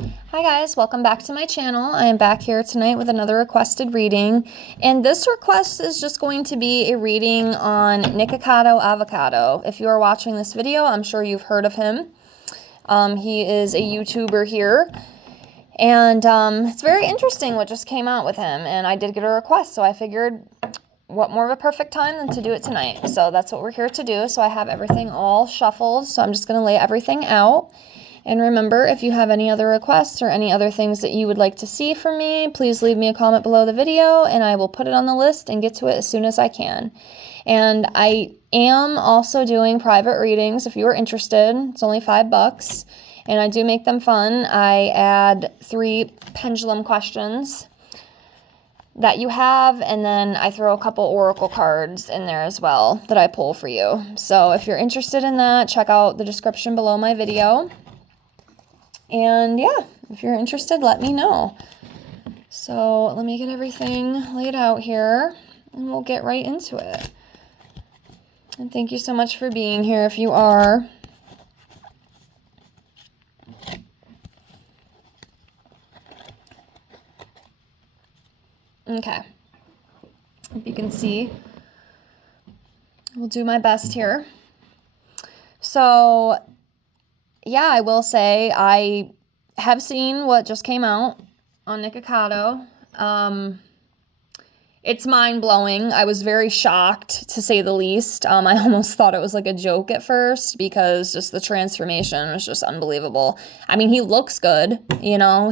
Hi guys, welcome back to my channel. I am back here tonight with another requested reading, and this request is just going to be a reading on Nikocado Avocado. If you are watching this video, I'm sure you've heard of him. He is a YouTuber here, and it's very interesting what just came out with him, and I did get a request, so I figured what more of a perfect time than to do it tonight. So that's what we're here to do. So I have everything all shuffled, so I'm just going to lay everything out. And remember, if you have any other requests or any other things that you would like to see from me, please leave me a comment below the video and I will put it on the list and get to it as soon as I can. And I am also doing private readings if you are interested. It's only $5 and I do make them fun. I add 3 pendulum questions that you have, and then I throw a couple oracle cards in there as well that I pull for you. So if you're interested in that, check out the description below my video. And yeah, if you're interested, let me know. So let me get everything laid out here and we'll get right into it. And thank you so much for being here if you are. Okay. If you can see, I'll do my best here. So yeah, I will say I have seen what just came out on Nikocado. It's mind-blowing. I was very shocked, to say the least. I almost thought it was like a joke at first because just the transformation was just unbelievable. I mean, he looks good, you know,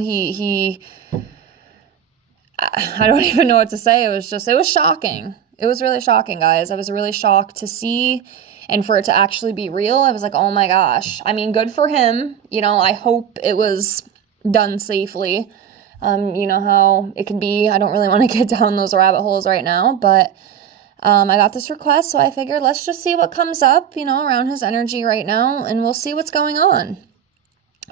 I don't even know what to say. It was shocking. It was really shocking, guys. I was really shocked to see and for it to actually be real. I was like, oh my gosh. I mean, good for him. You know, I hope it was done safely. You know how it can be. I don't really want to get down those rabbit holes right now, but I got this request, so I figured let's just see what comes up, you know, around his energy right now, and we'll see what's going on.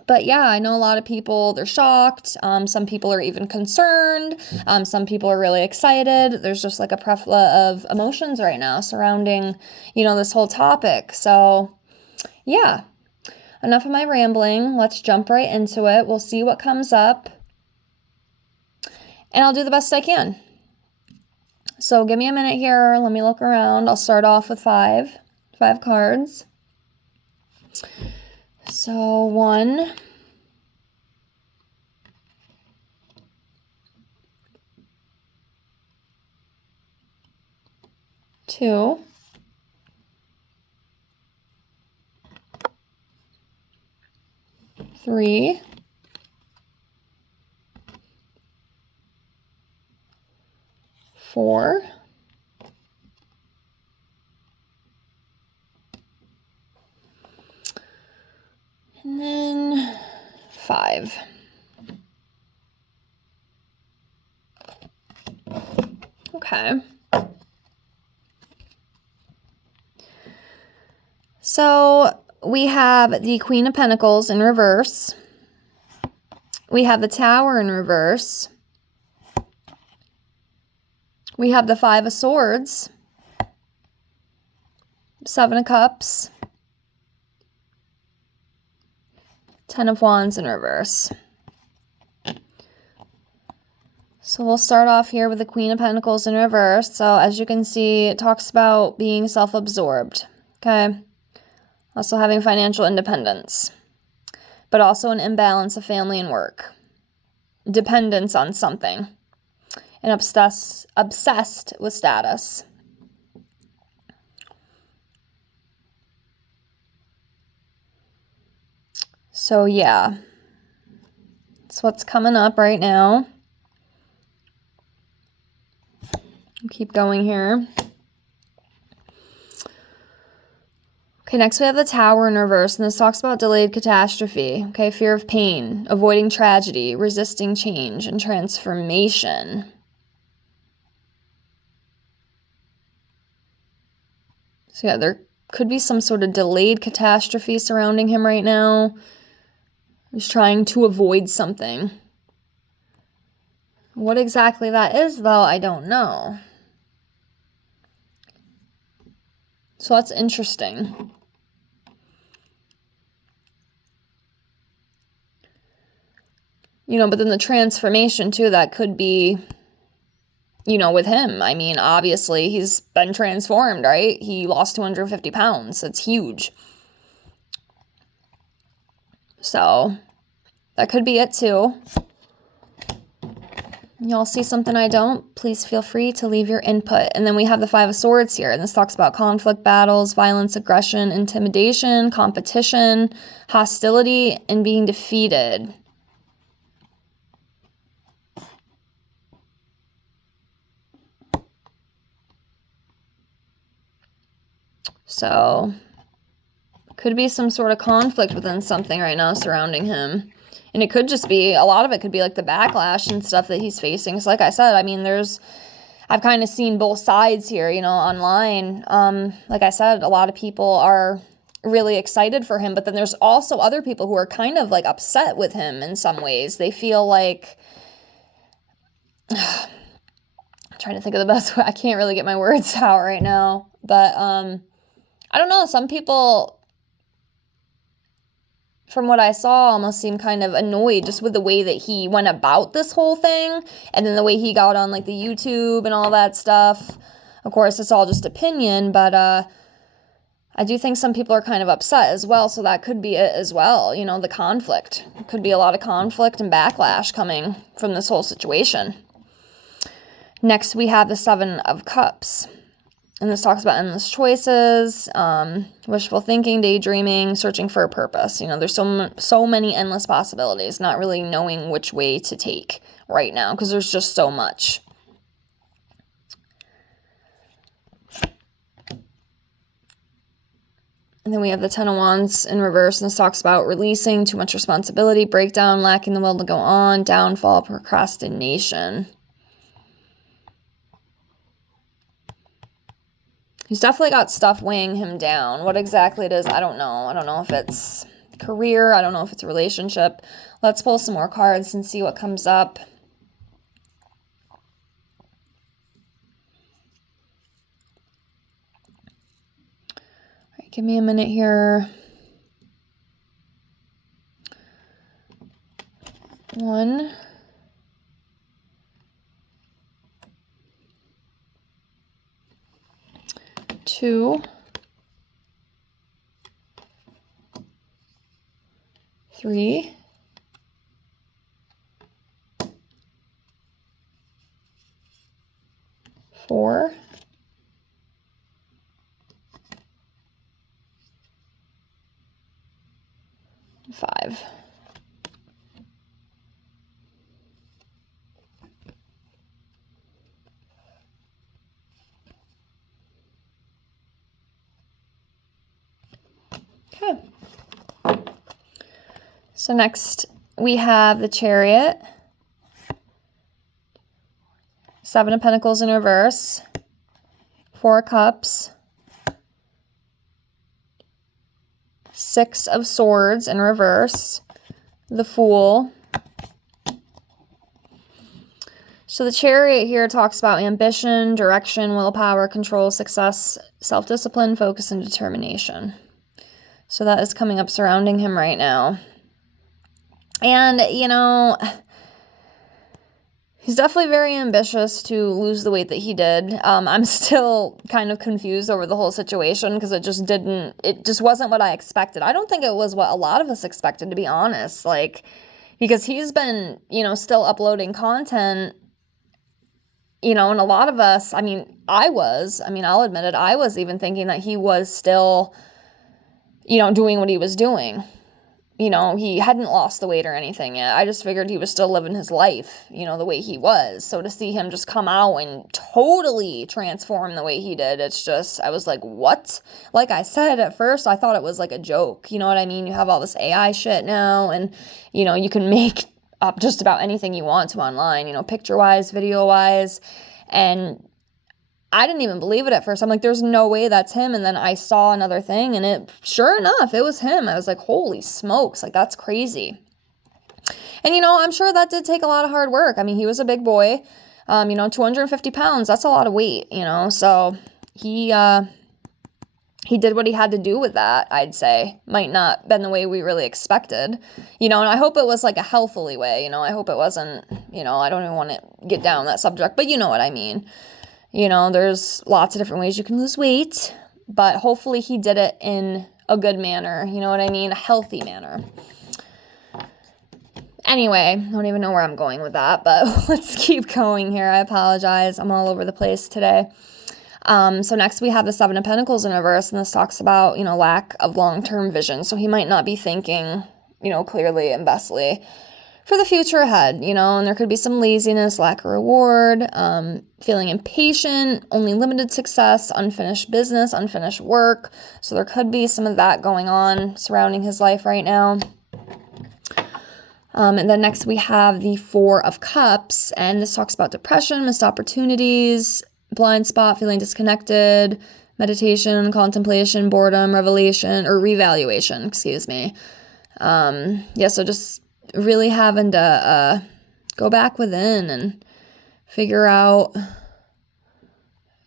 But yeah, I know a lot of people, they're shocked. Some people are even concerned. Some people are really excited. There's just like a plethora of emotions right now surrounding, you know, this whole topic. So yeah, enough of my rambling. Let's jump right into it. We'll see what comes up. And I'll do the best I can. So give me a minute here. Let me look around. I'll start off with five cards. So 1, 2, 3, 4, and then 5. Okay. So we have the Queen of Pentacles in reverse. We have the Tower in reverse. We have the 5 of Swords, 7 of Cups, 10 of Wands in reverse. So we'll start off here with the Queen of Pentacles in reverse. So as you can see, it talks about being self-absorbed, okay? Also having financial independence, but also an imbalance of family and work, dependence on something, and obsessed with status. So yeah, that's what's coming up right now. I'll keep going here. Okay, next we have the Tower in reverse, and this talks about delayed catastrophe, okay, fear of pain, avoiding tragedy, resisting change, and transformation. So yeah, there could be some sort of delayed catastrophe surrounding him right now. He's trying to avoid something. What exactly that is, though, I don't know. So that's interesting. You know, but then the transformation too, that could be, you know, with him. I mean, obviously he's been transformed, right? He lost 250 pounds. It's huge. So that could be it too. Y'all see something I don't? Please feel free to leave your input. And then we have the Five of Swords here. And this talks about conflict, battles, violence, aggression, intimidation, competition, hostility, and being defeated. So could be some sort of conflict within something right now surrounding him. And it could just be, a lot of it could be like the backlash and stuff that he's facing. So like I said, I mean, I've kind of seen both sides here, you know, online. Like I said, a lot of people are really excited for him, but then there's also other people who are kind of like upset with him in some ways. They feel like, I'm trying to think of the best way. I can't really get my words out right now, but I don't know. Some people, from what I saw, almost seemed kind of annoyed just with the way that he went about this whole thing. And then the way he got on like the YouTube and all that stuff. Of course, it's all just opinion, but I do think some people are kind of upset as well. So that could be it as well. You know, the conflict. It could be a lot of conflict and backlash coming from this whole situation. Next, we have the Seven of Cups. And this talks about endless choices, wishful thinking, daydreaming, searching for a purpose. You know, there's so many endless possibilities, not really knowing which way to take right now because there's just so much. And then we have the Ten of Wands in reverse, and this talks about releasing too much responsibility, breakdown, lacking the will to go on, downfall, procrastination. He's definitely got stuff weighing him down. What exactly it is, I don't know. I don't know if it's career. I don't know if it's a relationship. Let's pull some more cards and see what comes up. All right, give me a minute here. 1, 2, 3, 4, 5. Okay. So next we have the Chariot, Seven of Pentacles in reverse, 4 Cups, 6 of Swords in reverse, the Fool. So the Chariot here talks about ambition, direction, willpower, control, success, self-discipline, focus, and determination. So that is coming up surrounding him right now. And, you know, he's definitely very ambitious to lose the weight that he did. I'm still kind of confused over the whole situation because it just wasn't what I expected. I don't think it was what a lot of us expected, to be honest. Like, because he's been, you know, still uploading content, you know, and a lot of us, I'll admit it, I was even thinking that he was still, you know, doing what he was doing. You know, he hadn't lost the weight or anything yet. I just figured he was still living his life, you know, the way he was. So to see him just come out and totally transform the way he did, it's just, I was like, what? Like I said, at first, I thought it was like a joke. You know what I mean? You have all this AI shit now, and, you know, you can make up just about anything you want to online, you know, picture-wise, video-wise, and I didn't even believe it at first. I'm like, there's no way that's him. And then I saw another thing, and it, sure enough, it was him. I was like, holy smokes, like, that's crazy. And, you know, I'm sure that did take a lot of hard work. I mean, he was a big boy, you know, 250 pounds, that's a lot of weight, you know, so he he did what he had to do with that, I'd say. Might not been the way we really expected, and I hope it was like a healthily way, I hope it wasn't, I don't even want to get down that subject, but you know what I mean. There's lots of different ways you can lose weight, but hopefully he did it in a good manner, you know what I mean? A healthy manner. Anyway, I don't even know where I'm going with that, but let's keep going here. I apologize. I'm all over the place today. So next we have the Seven of Pentacles in reverse, and this talks about, lack of long-term vision. So he might not be thinking, clearly and bestly for the future ahead, and there could be some laziness, lack of reward, feeling impatient, only limited success, unfinished business, unfinished work. So there could be some of that going on surrounding his life right now. And then next we have the Four of Cups, and this talks about depression, missed opportunities, blind spot, feeling disconnected, meditation, contemplation, boredom, revaluation, excuse me. So just really having to go back within and figure out,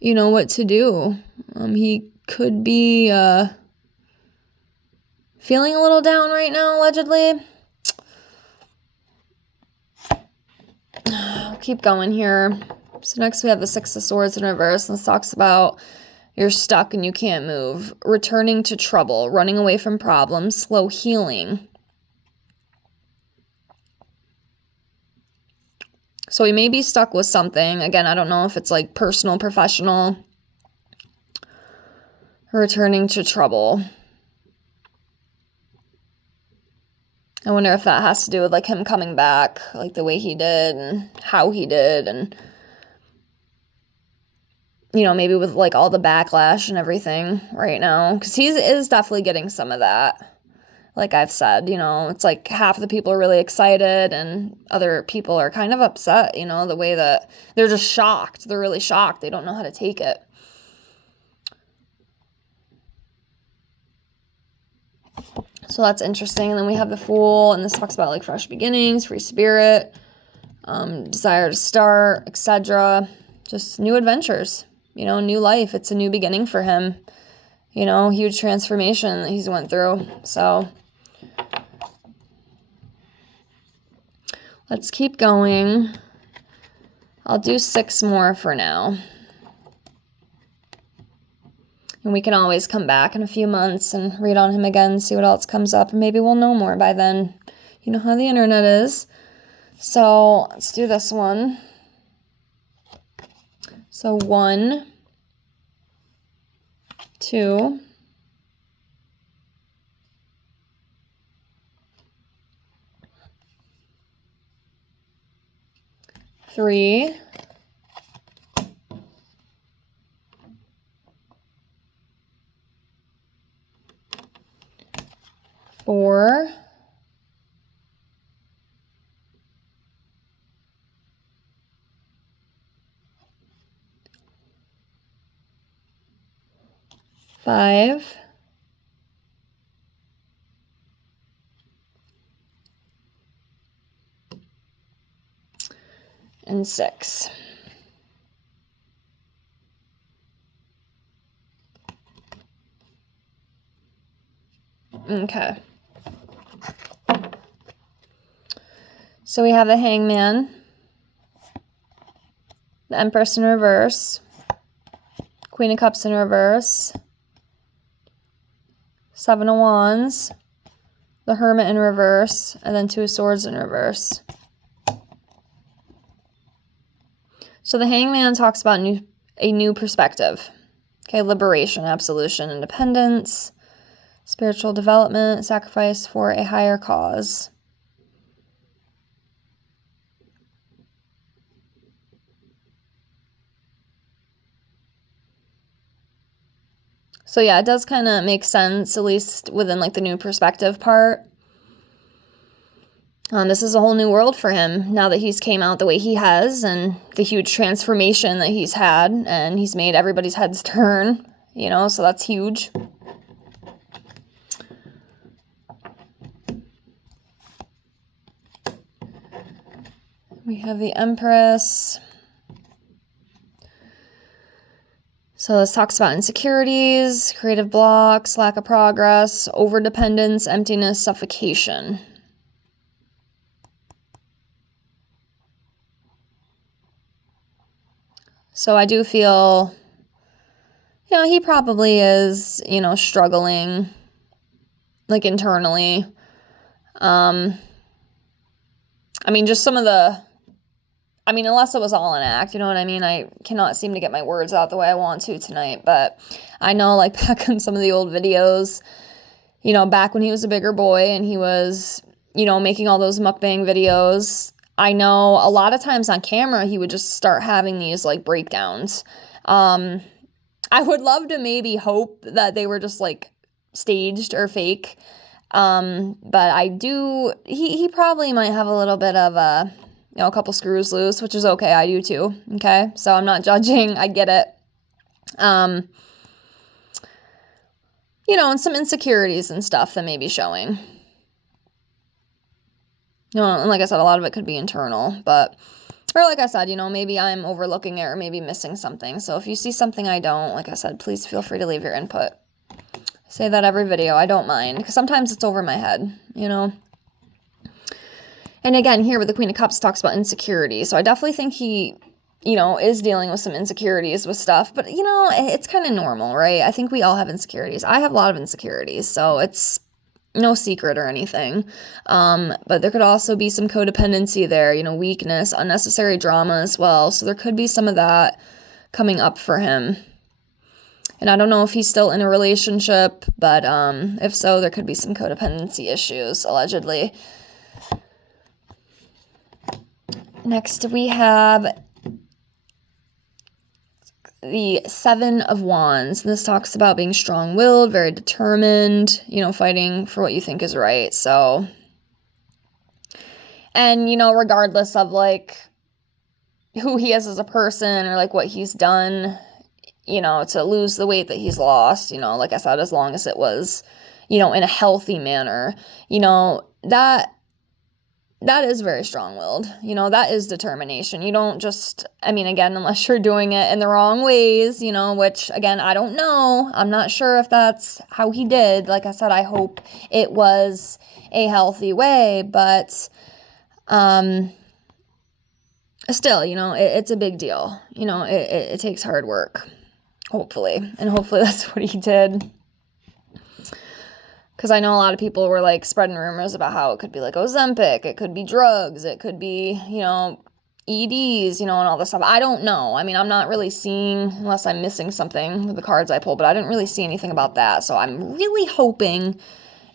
what to do. He could be feeling a little down right now, allegedly. I'll keep going here. So next we have the Six of Swords in reverse, and this talks about you're stuck and you can't move, returning to trouble, running away from problems, slow healing. So he may be stuck with something. Again, I don't know if it's like personal, professional. Returning to trouble. I wonder if that has to do with like him coming back, like the way he did and how he did, and maybe with like all the backlash and everything right now, because he is definitely getting some of that. Like I've said, it's like half of the people are really excited and other people are kind of upset, the way that they're just shocked. They're really shocked. They don't know how to take it. So that's interesting. And then we have the Fool, and this talks about like fresh beginnings, free spirit, desire to start, etc. Just new adventures, new life. It's a new beginning for him, huge transformation that he's went through. So let's keep going. I'll do 6 more for now. And we can always come back in a few months and read on him again, see what else comes up, and maybe we'll know more by then. You know how the internet is. So let's do this one. So 1, 2, 3, 4, 5, and 6. Okay. So we have the Hangman, the Empress in reverse, Queen of Cups in reverse, 7 of Wands, the Hermit in reverse, and then 2 of Swords in reverse. So the Hangman talks about a new perspective. Okay, liberation, absolution, independence, spiritual development, sacrifice for a higher cause. So yeah, it does kind of make sense, at least within like the new perspective part. This is a whole new world for him now that he's came out the way he has, and the huge transformation that he's had, and he's made everybody's heads turn, so that's huge. We have the Empress. So this talks about insecurities, creative blocks, lack of progress, overdependence, emptiness, suffocation. So I do feel, he probably is, struggling, like, internally. Just some of unless it was all an act, you know what I mean? I cannot seem to get my words out the way I want to tonight, but I know, like, back in some of the old videos, back when he was a bigger boy and he was, making all those mukbang videos, I know a lot of times on camera, he would just start having these, like, breakdowns. I would love to maybe hope that they were just, like, staged or fake, but he probably might have a little bit of a couple screws loose, which is okay. I do too. Okay. So I'm not judging. I get it. And some insecurities and stuff that may be showing. And like I said, a lot of it could be internal, or like I said, maybe I'm overlooking it or maybe missing something. So if you see something I don't, like I said, please feel free to leave your input. I say that every video. I don't mind, because sometimes it's over my head, And again, here with the Queen of Cups talks about insecurity. So I definitely think he, is dealing with some insecurities with stuff. But, it's kind of normal, right? I think we all have insecurities. I have a lot of insecurities. So it's no secret or anything. But there could also be some codependency there, weakness, unnecessary drama as well. So there could be some of that coming up for him. And I don't know if he's still in a relationship, but if so, there could be some codependency issues, allegedly. Next, we have the Seven of Wands. This talks about being strong-willed, very determined, fighting for what you think is right. So, and, regardless of, like, who he is as a person or, like, what he's done, to lose the weight that he's lost, like I said, as long as it was, in a healthy manner, that is very strong-willed. That is determination. You don't just, again, unless you're doing it in the wrong ways, which, again, I don't know. I'm not sure if that's how he did. Like I said, I hope it was a healthy way, but still, it's a big deal. It takes hard work, hopefully. And hopefully that's what he did. Because I know a lot of people were, like, spreading rumors about how it could be, like, Ozempic, it could be drugs, it could be, EDs, and all this stuff. I don't know. I'm not really seeing, unless I'm missing something with the cards I pulled, but I didn't really see anything about that. So I'm really hoping,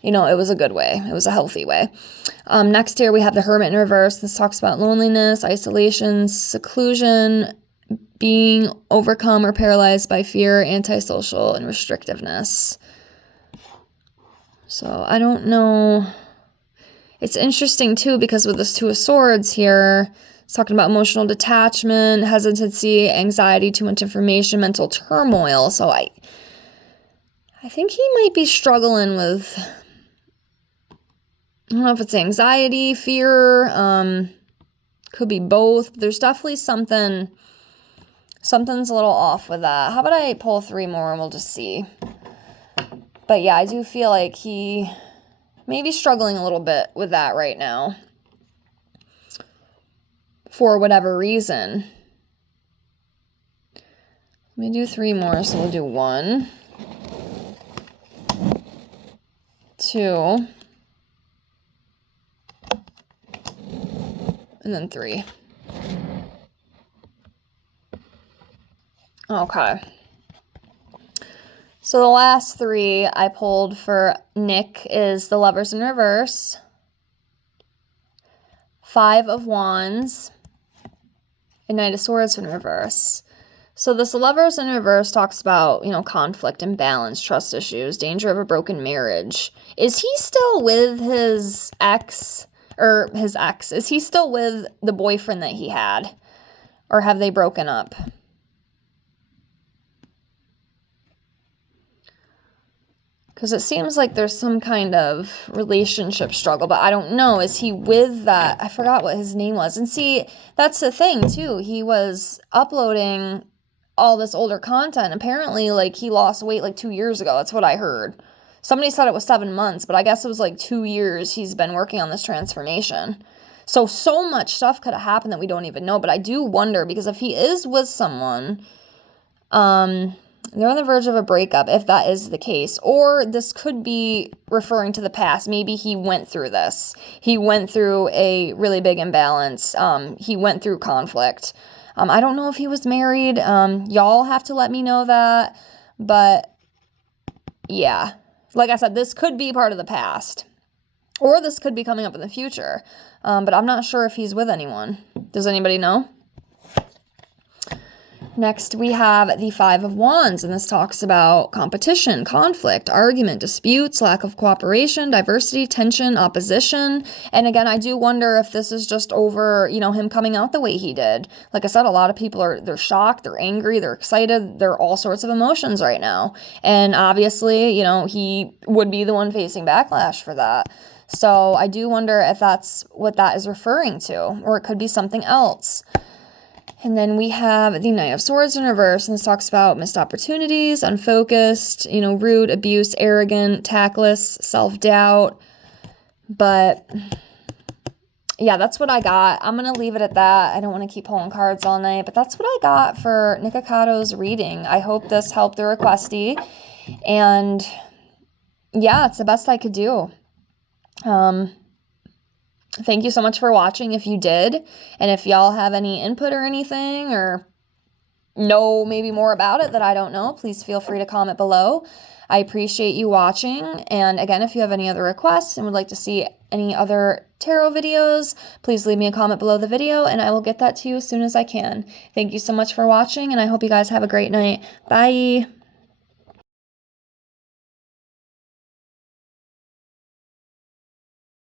it was a good way. It was a healthy way. Next here we have the Hermit in reverse. This talks about loneliness, isolation, seclusion, being overcome or paralyzed by fear, antisocial, and restrictiveness. So I don't know. It's interesting too, because with this Two of Swords here, it's talking about emotional detachment, hesitancy, anxiety, too much information, mental turmoil. So I think he might be struggling with, I don't know if it's anxiety, fear, could be both. There's definitely something's a little off with that. How about I pull 3 more and we'll just see. But yeah, I do feel like he may be struggling a little bit with that right now. For whatever reason. Let me do 3 more, so we'll do 1, 2, and then 3. Okay. So the last 3 I pulled for Nick is the Lovers in reverse, 5 of Wands, and Knight of Swords in reverse. So this Lovers in reverse talks about, conflict, imbalance, trust issues, danger of a broken marriage. Is he still with his ex, or his ex? Is he still with the boyfriend that he had? Or have they broken up? Because it seems like there's some kind of relationship struggle, but I don't know. Is he with that? I forgot what his name was. And see, that's the thing, too. He was uploading all this older content. Apparently, like, he lost weight like 2 years ago. That's what I heard. Somebody said it was 7 months, but I guess it was like 2 years he's been working on this transformation. So much stuff could have happened that we don't even know. But I do wonder, because if he is with someone, they're on the verge of a breakup, if that is the case. Or this could be referring to the past. Maybe he went through this. He went through a really big imbalance. He went through conflict. I don't know if he was married. Y'all have to let me know that. But yeah, like I said, this could be part of the past. Or this could be coming up in the future. But I'm not sure if he's with anyone. Does anybody know? Next, we have the Five of Wands, and this talks about competition, conflict, argument, disputes, lack of cooperation, diversity, tension, opposition. And again, I do wonder if this is just over, you know, him coming out the way he did. Like I said, a lot of people they're shocked, they're angry, they're excited, they're all sorts of emotions right now. And obviously, you know, he would be the one facing backlash for that. So I do wonder if that's what that is referring to, or it could be something else. And then we have the Knight of Swords in reverse, and this talks about missed opportunities, unfocused, you know, rude, abuse, arrogant, tactless, self-doubt. But yeah, that's what I got. I'm going to leave it at that. I don't want to keep pulling cards all night, but that's what I got for Nikocado's reading. I hope this helped the requestee. And yeah, it's the best I could do. Thank you so much for watching if you did. And if y'all have any input or anything, or know maybe more about it that I don't know, please feel free to comment below. I appreciate you watching. And again, if you have any other requests and would like to see any other tarot videos, please leave me a comment below the video and I will get that to you as soon as I can. Thank you so much for watching, and I hope you guys have a great night. Bye.